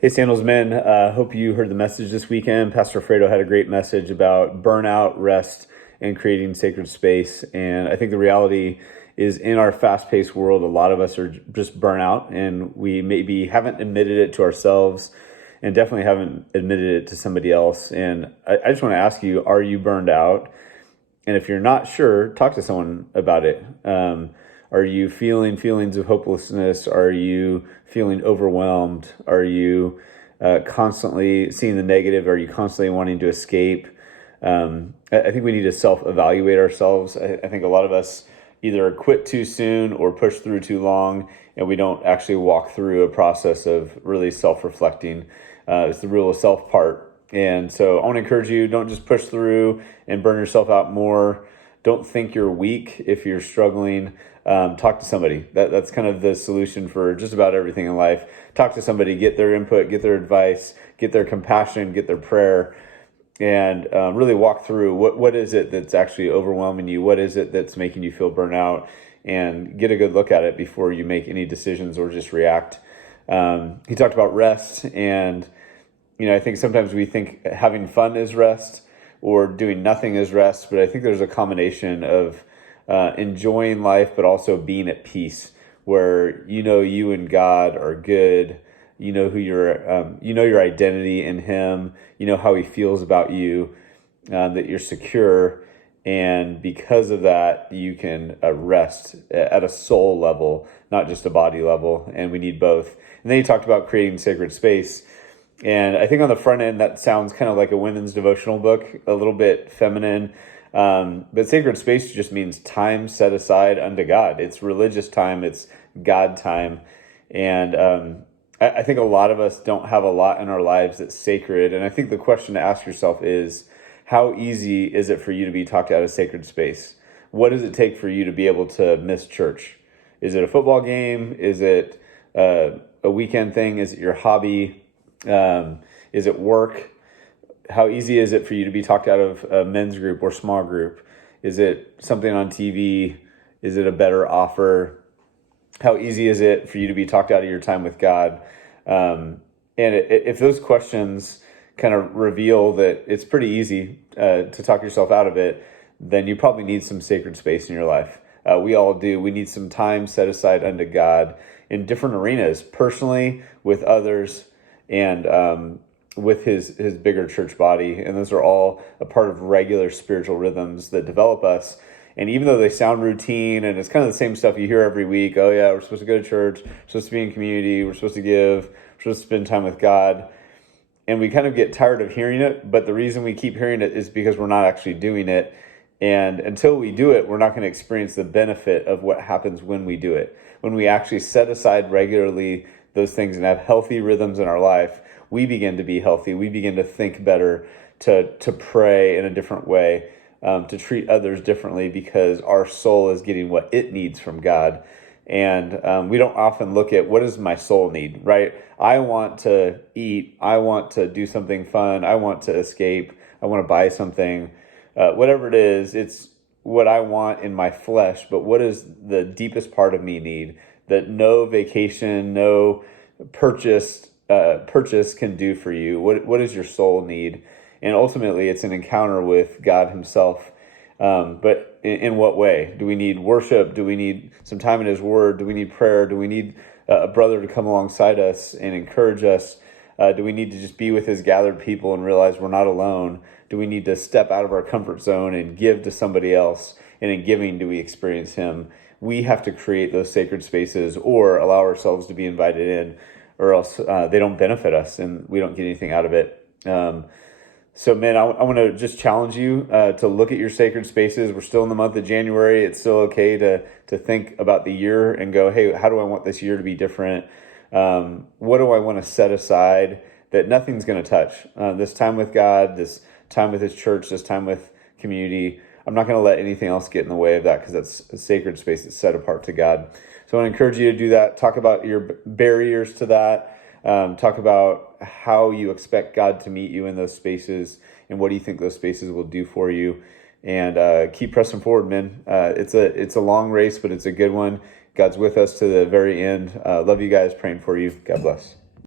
Hey, Sandals men. Hope you heard the message this weekend. Pastor Fredo had a great message about burnout, rest, and creating sacred space. And I think the reality is in our fast-paced world, a lot of us are just burnout, and we maybe haven't admitted it to ourselves and definitely haven't admitted it to somebody else. And I just want to ask you, are you burned out? And if you're not sure, talk to someone about it. Are you feeling feelings of hopelessness? Are you feeling overwhelmed? Are you constantly seeing the negative? Are you constantly wanting to escape? I think we need to self-evaluate ourselves. I think a lot of us either quit too soon or push through too long, and we don't actually walk through a process of really self-reflecting. It's the rule of self part. And so I want to encourage you, don't just push through and burn yourself out more. Don't think you're weak if you're struggling. Talk to somebody. That's kind of the solution for just about everything in life. Talk to somebody, get their input, get their advice, get their compassion, get their prayer, and really walk through what is it that's actually overwhelming you? What is it that's making you feel burnout? And get a good look at it before you make any decisions or just react. He talked about rest, and I think sometimes we think having fun is rest or doing nothing is rest, but I think there's a combination of enjoying life, but also being at peace, where you and God are good. Who your identity in Him. How He feels about you, that you're secure, and because of that, you can rest at a soul level, not just a body level. And we need both. And then he talked about creating sacred space. And I think on the front end, that sounds kind of like a women's devotional book, a little bit feminine. But sacred space just means time set aside unto God. It's religious time. It's God time. And I think a lot of us don't have a lot in our lives that's sacred. And I think the question to ask yourself is, how easy is it for you to be talked out of sacred space? What does it take for you to be able to miss church? Is it a football game? Is it a weekend thing? Is it your hobby? Is it work? How easy is it for you to be talked out of a men's group or small group? Is it something on TV? Is it a better offer? How easy is it for you to be talked out of your time with God? If those questions kind of reveal that it's pretty easy to talk yourself out of it, then you probably need some sacred space in your life. We all do. We need some time set aside unto God in different arenas, personally, with others, and with his bigger church body. And those are all a part of regular spiritual rhythms that develop us. And even though they sound routine and it's kind of the same stuff you hear every week, oh yeah, we're supposed to go to church, we're supposed to be in community, we're supposed to give, we're supposed to spend time with God. And we kind of get tired of hearing it, but the reason we keep hearing it is because we're not actually doing it. And until we do it, we're not going to experience the benefit of what happens when we do it. When we actually set aside regularly those things and have healthy rhythms in our life, we begin to be healthy. We begin to think better, to pray in a different way, to treat others differently, because our soul is getting what it needs from God. And we don't often look at, what does my soul need, right? I want to eat. I want to do something fun. I want to escape. I want to buy something. Whatever it is, it's what I want in my flesh. But what does the deepest part of me need that no vacation, no purchase can do for you? What does your soul need? And ultimately, it's an encounter with God Himself. But in what way? Do we need worship? Do we need some time in His Word? Do we need prayer? Do we need a brother to come alongside us and encourage us? Do we need to just be with His gathered people and realize we're not alone? Do we need to step out of our comfort zone and give to somebody else? And in giving, do we experience Him? We have to create those sacred spaces or allow ourselves to be invited in, or else they don't benefit us and we don't get anything out of it. So, man, I want to just challenge you to look at your sacred spaces. We're still in the month of January. It's still okay to think about the year and go, hey, how do I want this year to be different? What do I want to set aside that nothing's going to touch? This time with God, this time with His church, this time with community. I'm not going to let anything else get in the way of that, because that's a sacred space that's set apart to God. So I want to encourage you to do that. Talk about your barriers to that. Talk about how you expect God to meet you in those spaces, and what do you think those spaces will do for you. And keep pressing forward, man. It's a long race, but it's a good one. God's with us to the very end. Love you guys, praying for you. God bless.